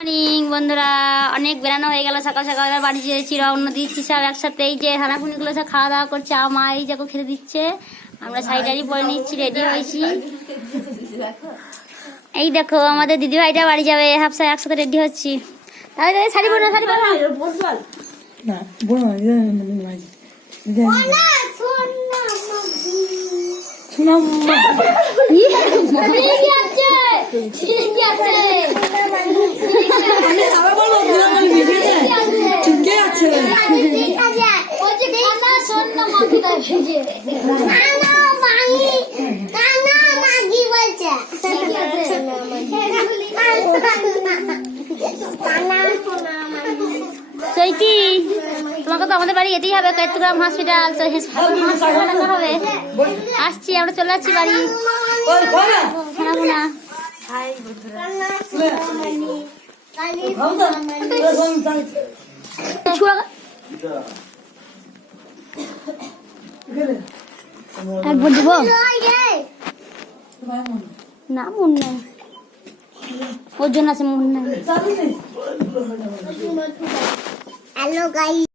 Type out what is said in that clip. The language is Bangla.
মর্নিং বন্ধুরা, অনেক বেড়ানো হয়ে গেল। সকাল সকাল এবার বাড়ি যেয়েছি, রওনা দিচ্ছি সব একসাথে। এই যে হানাফুনিগুলো সব খাওয়া দাওয়া করছে, মা এই যাকে খেতে দিচ্ছে, আমরা শাড়ি পরে নিচ্ছি, রেডি হয়েছি। এই দেখো আমাদের দিদি ভাইটা বাড়ি যাবে, হাফসা একসাথে রেডি হচ্ছি। তাহলে শাড়ি পরো, শাড়ি পরো। চৈতি, তোমাকে তো আমাদের বাড়ি যেতেই হবে, চট্টগ্রাম হসপিটাল হবে। আসছি, আমরা চলে যাচ্ছি বাড়ি। একবার দিব না, মন নেই, ওর জন্য আছে, মন নেই। Hello guys.